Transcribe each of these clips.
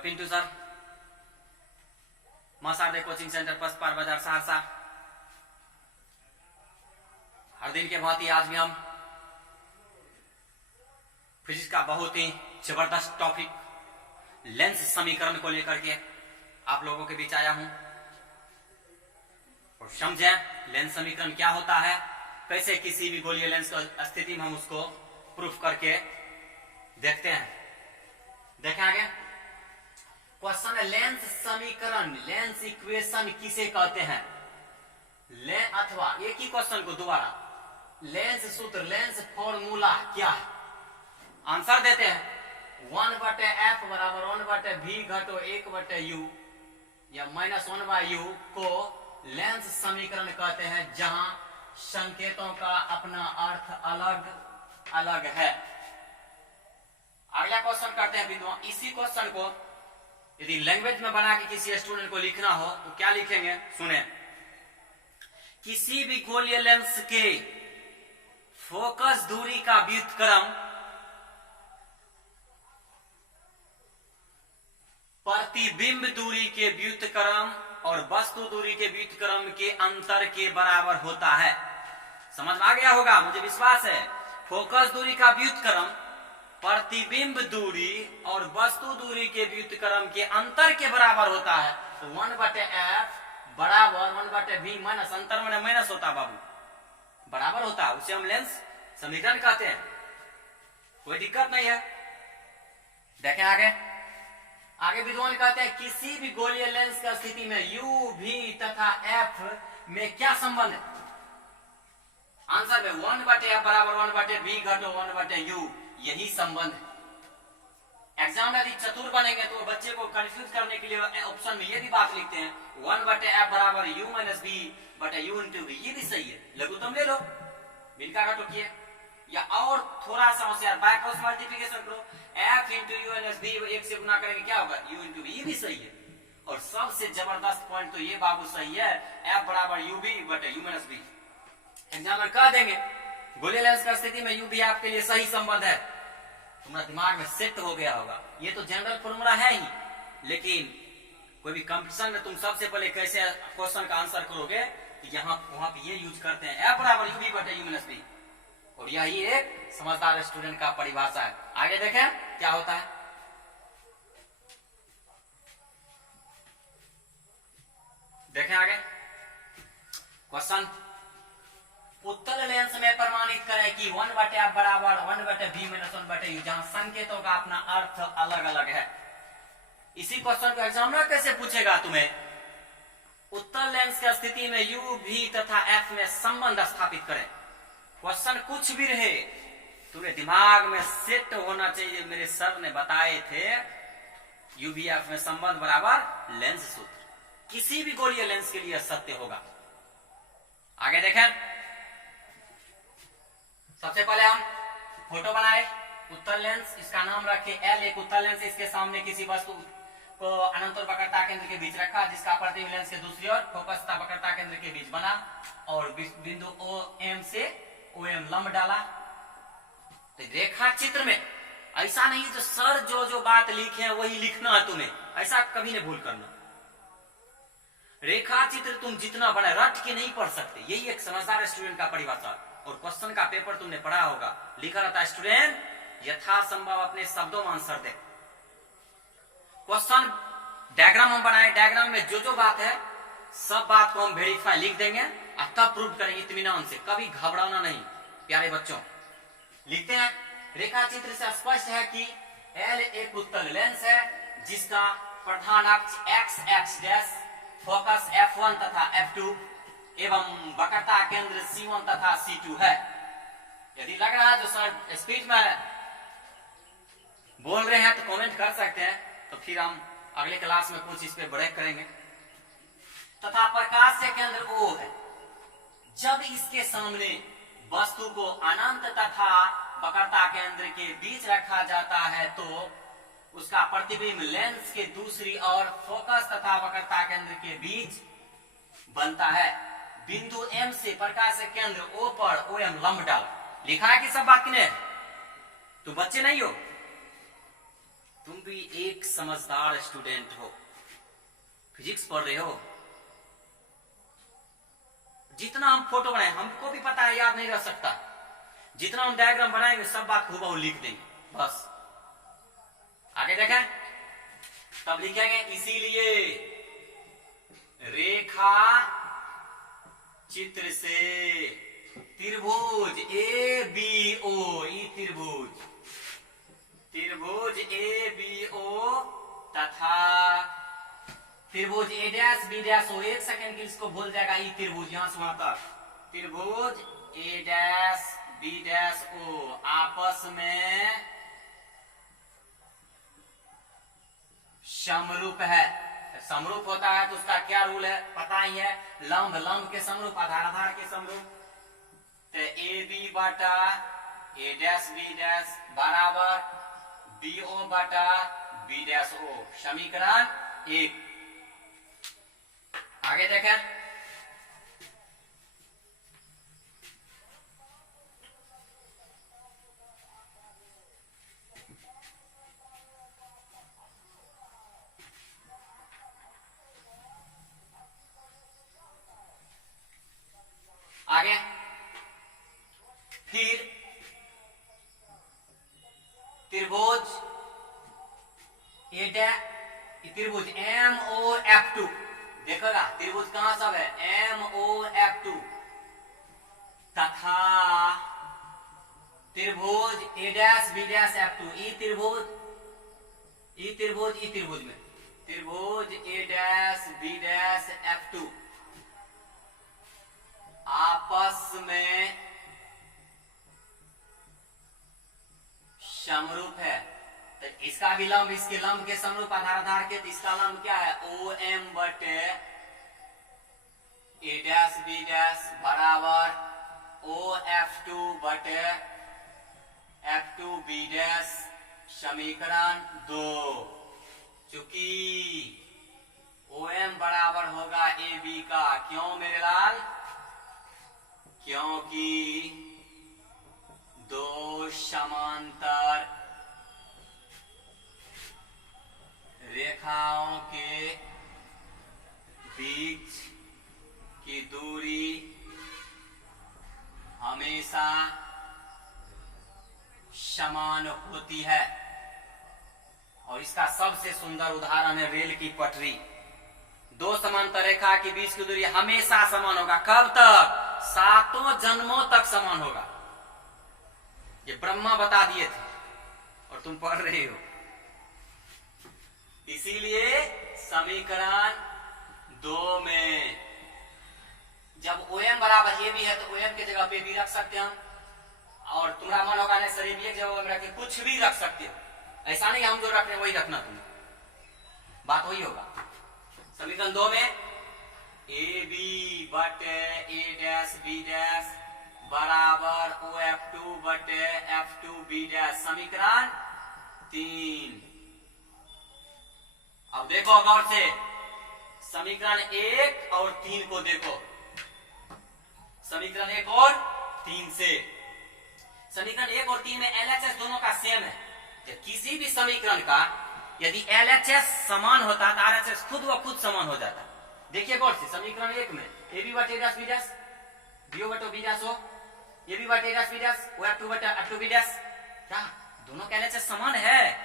Pintu sir, मसारदे coaching centre पसपार बाजार सहरसा। हर दिन के भांति आज भी हम फिजिक्स का बहुत ही जबरदस्त टॉपिक लेंस समीकरण को लेकर के आप लोगों के बीच आया हूं और समझें लेंस समीकरण क्या होता है, कैसे किसी भी गोलीय लेंस की स्थिति में हम उसको प्रूफ करके देखते हैं। देखें आगे क्वेश्चन है लेंस समीकरण, लेंस इक्वेशन किसे कहते हैं। अथवा एक ही क्वेश्चन को दोबारा, लेंस सूत्र, लेंस फॉर्मूला क्या है। आंसर देते हैं 1/f बराबर 1/v घटो 1/u या -1/u को लेंस समीकरण कहते हैं, जहां संकेतों का अपना अर्थ अलग अलग है। अगला क्वेश्चन करते हैं विद्वान। इसी क्वेश्चन को यदि लैंग्वेज में बना के किसी स्टूडेंट को लिखना हो तो क्या लिखेंगे, सुने। किसी भी गोलीय लेंस के फोकस दूरी का व्युत्क्रम प्रतिबिंब दूरी के व्युत्क्रम और वस्तु दूरी के व्युत्क्रम के अंतर के बराबर होता है। समझ में आ गया होगा, मुझे विश्वास है। फोकस दूरी का व्युत्क्रम प्रतिबिंब दूरी और वस्तु दूरी के व्युत्क्रम के अंतर के बराबर होता है। तो 1/f बराबर 1/v माइनस, अंतर में माइनस होता बाबू, बराबर होता है, उसे हम लेंस समीकरण कहते हैं। कोई दिक्कत नहीं है। देखें आगे। आगे विद्वान कहते हैं किसी भी गोलीय लेंस की स्थिति में u, v तथा f में क्या संबंध है। आंसर में 1/f बराबर 1/v घटो 1/u, यही संबंध है। एग्जाम में यदि चतुर बनेंगे तो बच्चे को कंफ्यूज करने के लिए ऑप्शन में ये भी बात लिखते हैं 1/f बराबर u minus v/u into v, ये भी सही है। लघुत्तम ले लो, इनका घटो किए, या और थोड़ा सा होशियार बाय क्रॉस मल्टीप्लिकेशन करो, f into u minus v, एक से गुना करेंगे क्या होगा, u इंटू v, ये भी सही है। और सबसे जबरदस्त पॉइंट तो ये बाबू सही है, f बराबर u माइनस v। एग्जाम में कह देंगे गोलीय लेंस की स्थिति में u v आपके लिए सही संबंध है, तुम्हारा दिमाग में सेट हो गया होगा। ये तो जनरल फॉर्मूला है ही, लेकिन कोई भी कंपटीशन में तुम सबसे पहले कैसे क्वेश्चन का आंसर करोगे, यहाँ वहां पे ये यूज करते हैं f बराबर u माइनस v, और यही एक समझदार स्टूडेंट का परिभाषा है। आगे देखें क्या होता है। देखें आगे क्वेश्चन, उत्तल लेंस में प्रमाणित करें कि 1/f बराबर 1/v माइनस 1/u, जहां संकेतों का अपना अर्थ अलग अलग है। इसी क्वेश्चन को एग्जामिनर कैसे पूछेगा तुम्हें, उत्तल लेंस की स्थिति में u, v तथा f में संबंध स्थापित करें। क्वेश्चन कुछ भी रहे, तुम्हें दिमाग में सेट होना चाहिए। मेरे सर ने बताए थे u, v, f में संबंध बराबर लेंस सूत्र, किसी भी गोलीय लेंस के लिए सत्य होगा। आगे देखें। सबसे पहले हम फोटो बनाए, उत्तल लेंस, इसका नाम रखे L। एक उत्तल लेंस, इसके सामने किसी वस्तु को अनंत और वक्रता केंद्र के बीच रखा, जिसका प्रतिबिंब लेंस के दूसरी ओर फोकस तथा वक्रता केंद्र के बीच बना, और बिंदु OM से OM लंब डाला। तो रेखा चित्र में ऐसा नहीं जो सर जो बात लिखे हैं वही लिखना है तुम्हें, ऐसा कभी नहीं भूल करना। रेखा चित्र तुम जितना बना रट के नहीं पढ़ सकते, यही एक समझदार स्टूडेंट का परिभाषा। और क्वेश्चन का पेपर तुमने पढ़ा होगा, लिखा रहता है स्टूडेंट यथासंभव अपने शब्दों में आंसर दे। क्वेश्चन डायग्राम हम बनाए, डायग्राम में जो बात है सब बात को हम वेरीफाई लिख देंगे और तब प्रूव करेंगे इत्मीनान से, कभी घबराना नहीं प्यारे बच्चों। लिखते हैं, रेखा चित्र से स्पष्ट है कि L एक उत्तल लेंस है जिसका प्रधान अक्ष x डैश, फोकस f1 तथा f2 एवं वक्रता केंद्र C1 तथा C2 है। यदि लग रहा है जो सर स्पीड में बोल रहे हैं तो कमेंट कर सकते हैं, तो फिर हम अगले क्लास में कुछ इस पे ब्रेक करेंगे। तथा प्रकाश से केंद्र O है। जब इसके सामने वस्तु को अनंत तथा वक्रता केंद्र के बीच रखा जाता है तो उसका प्रतिबिंब लेंस के दूसरी ओर फोकस तथा वक्रता केंद्र के बीच बनता है। बिंदु M से प्रकाश से केंद्र O पर OM लंब डाल। लिखा है कि सब बात किने, तो बच्चे नहीं हो, तुम भी एक समझदार स्टूडेंट हो, फिजिक्स पढ़ रहे हो। जितना हम फोटो बनाए हमको भी पता है याद नहीं रह सकता, जितना हम डायग्राम बनाएंगे सब बात हूबहू लिख देंगे बस। आगे देखें, तब लिखेंगे इसीलिए रेखा चित्र से त्रिभुज ए बी ओ, त्रिभुज ए बी ओ तथा त्रिभुज ए डैश बी डैश ओ, एक सेकंड के इसको भूल जाएगा, ई त्रिभुज यहां से वहां तक, त्रिभुज ए डैश बी डैश ओ आपस में समरूप है। समरूप होता है तो उसका क्या रूल है पता ही है, लंब लंब के समरूप, आधार आधार के समरूप। तो ए बी बटा ए डैश बी डैश बराबर बी ओ बटा बी डैश ओ, समीकरण 1। आगे देखें, आगे फिर त्रिभुज त्रिभुज एम ओ एफ टू, देखोगा त्रिभुज कहां सब है, एम ओ एफ टू तथा त्रिभुज A dash B dash F two, ई त्रिभुज में त्रिभुज A dash B dash F two आपस में समरूप है। तो इसका भी लंब इसके लंब के समरूप, आधार आधार के, तो इसका लंब क्या है, ओ एम बटे ए डैश बी डैश बराबर ओ एफ टू बटे एफ टू बी डैश, समीकरण 2। चूंकि ओ एम बराबर होगा ए बी का, क्यों मेरे लाल, क्योंकि दो समांतर रेखाओं के बीच की दूरी हमेशा समान होती है। और इसका सबसे सुंदर उदाहरण है रेल की पटरी। दो समांतर रेखा के बीच की दूरी हमेशा समान होगा, कब तक, 7 जन्मों तक समान होगा। ये ब्रह्मा बता दिए थे और तुम पढ़ रहे हो। इसीलिए समीकरण 2 में जब OM बराबर ए भी है तो OM की जगह पे भी रख सकते हैं हम, और तुम्हारा मन होगा नहीं सर ए भी एक जगह में रख के कुछ भी रख सकते हो, ऐसा नहीं हम जो रख रहे वही रखना, तुम बात वही होगा। समीकरण 2 में ए बी बटे ए डैश बी डैश बराबर ओ एफ टू बटे एफ टू बी डैश, समीकरण 3। अब देखो गौर से समीकरण 1 और 3 को देखो, समीकरण 1 और 3 से, समीकरण 1 और 3 में LHS दोनों का सेम है। किसी भी समीकरण का यदि LHS समान होता तो RHS खुद व खुद समान हो जाता। देखिए गौर से समीकरण 1 में ए बी बटे dash B dash B O बटे B dash O, A B बटे dash B dash O F two बटे एफ टू बी डैश, क्या दोनों का LHS समान है?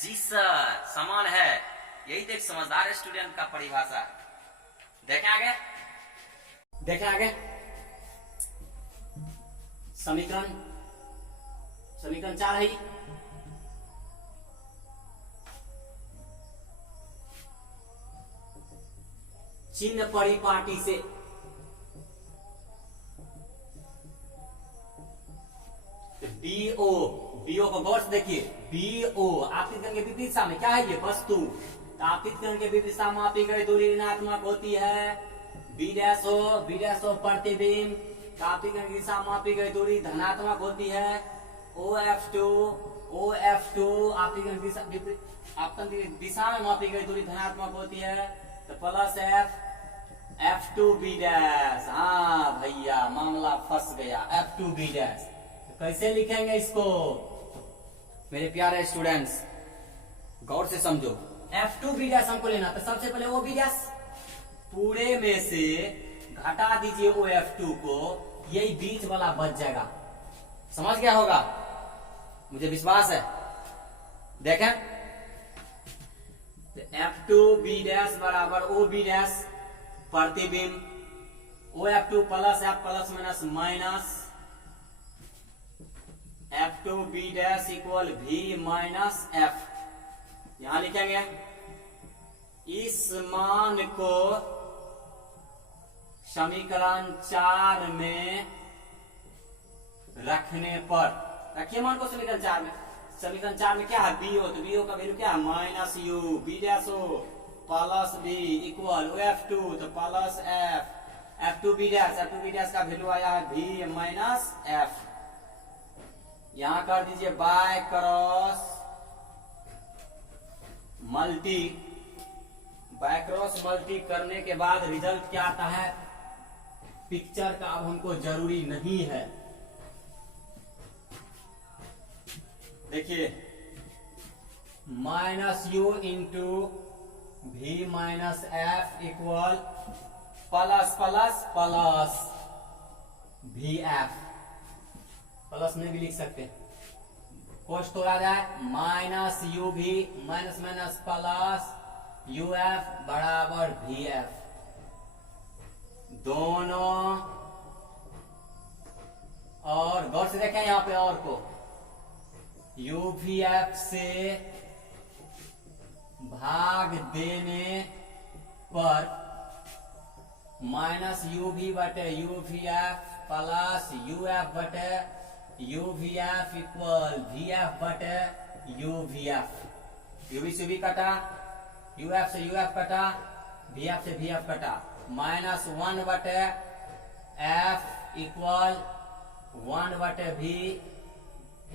जी सर समान है। यही तो एक समझदार स्टूडेंट का परिभाषा। देखें आगे, देखें आगे, समीकरण 4 है, चिन्ह परिपाटी से बीओ को गौर से देखिए, बीओ आपतित कण के विपरीत दिशा में क्या है, ये वस्तु। आपतित कण के विपरीत दिशा मापी गई दूरी ऋणात्मक होती है। बी डैश ओ प्रतिबिंब, आपतित कण की दिशा मापी गई दूरी धनात्मक होती है। ओ एफ टू आपतित कण की दिशा में मापी गई दूरी धनात्मक होती है, तो plus F two B dash. हाँ भैया मामला फंस गया, एफ टू बी डैश। कैसे लिखेंगे इसको मेरे प्यारे स्टूडेंट्स, गौर से समझो, F2 बी डैश हमको लेना, तो सबसे पहले ओ बी डैश पूरे में से घटा दीजिए ओ F2 को, यही बीच वाला बच जाएगा। समझ गया होगा, मुझे विश्वास है। देखें, F2 बी डैश बराबर ओ बी डैश प्रतिबिंब, O F2 plus F plus minus minus F2 B dash equal V minus F। यहां लिखेंगे इस मान को समीकरण 4 में रखने पर, रखिए मान को समीकरण 4 में। समीकरण 4 में क्या है, बी हो, तो बी हो का वैल्यू क्या है माइनस यू, बी डैश हो plus B equal O F2 तो plus F, F2 B dash का वैल्यू आया है V माइनस F। यहां कर दीजिए by cross multi, by cross multi करने के बाद रिजल्ट क्या आता है, पिक्चर का अब हमको जरूरी नहीं है। देखिए minus you into V minus F equal plus plus plus VF, plus में भी लिख सकते हैं, कोष्ट तोड़ा जाए, माइनस यू भी माइनस माइनस प्लस UF बराबर VF, दोनों। और गौर से देखें यहां पे और को, UVF से भाग देने पर माइनस UV बटे UVF प्लस UF बटे UVF इक्वल VF बटे UVF। UV से UV कटा, UF से UF कटा, VF से VF कटा, माइनस 1 बटे F इक्वल 1 बटे V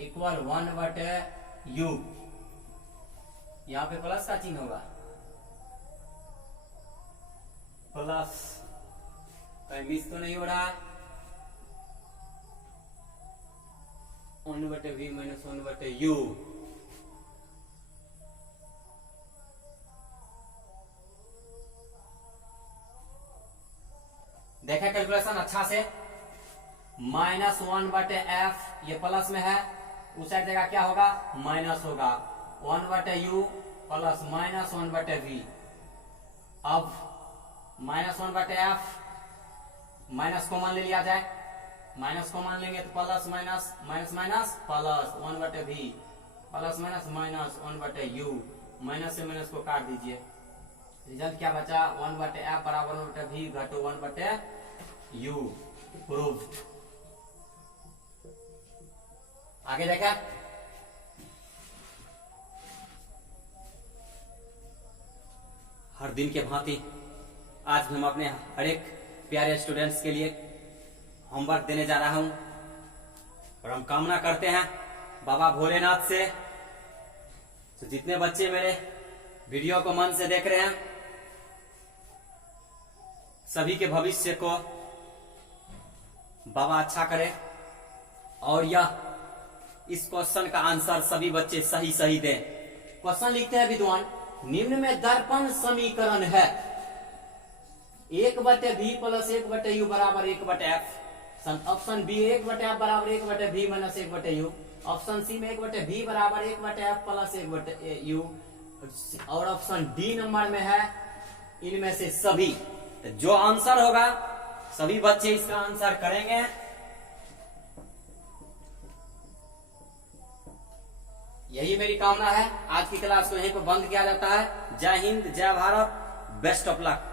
इक्वल 1 बटे U। यहां पे प्लस का चिन्ह होगा, प्लस, कहीं मिस तो नहीं हो रहा है, 1 बटे V माइनस 1 बटे U। देखा कैलकुलेशन अच्छा से, माइनस 1 बटे F ये प्लस में है, उस साइड जगह क्या होगा माइनस होगा, 1 बटे U प्लस माइनस 1 बटे V। अब माइनस 1 बटे F माइनस कॉमन ले लिया जाए, माइनस कॉमन लेंगे तो plus minus minus minus plus 1 बटे V प्लस माइनस माइनस 1 बटे U, माइनस से माइनस को काट दीजिए, रिजल्ट क्या बचा 1 बटे F बराबर 1 बटे V घटो 1 बटे U, प्रूव्ड। आगे देखा, हर दिन के भांति आज हम अपने हर एक प्यारे स्टूडेंट्स के लिए होमवर्क देने जा रहा हूं, और हम कामना करते हैं बाबा भोलेनाथ से, तो जितने बच्चे मेरे वीडियो को मन से देख रहे हैं सभी के भविष्य को बाबा अच्छा करे, और यह इस क्वेश्चन का आंसर सभी बच्चे सही सही दें। क्वेश्चन लिखते हैं विद्वान, निम्न में दर्पण समीकरण है 1 बटे V प्लस 1 बटे U बराबर 1 बटे F। ऑप्शन बी 1 बटे F बराबर 1 बटे V माइनस 1 बटे U। ऑप्शन सी में 1 बटे V बराबर 1 बटे F प्लस 1 बटे U। और ऑप्शन डी नंबर में है इनमें से सभी। जो आंसर होगा सभी बच्चे इसका आंसर करेंगे। यही मेरी कामना है। आज की क्लास को यहीं पर बंद किया जाता है। जय हिंद, जय भारत, बेस्ट ऑफ लक।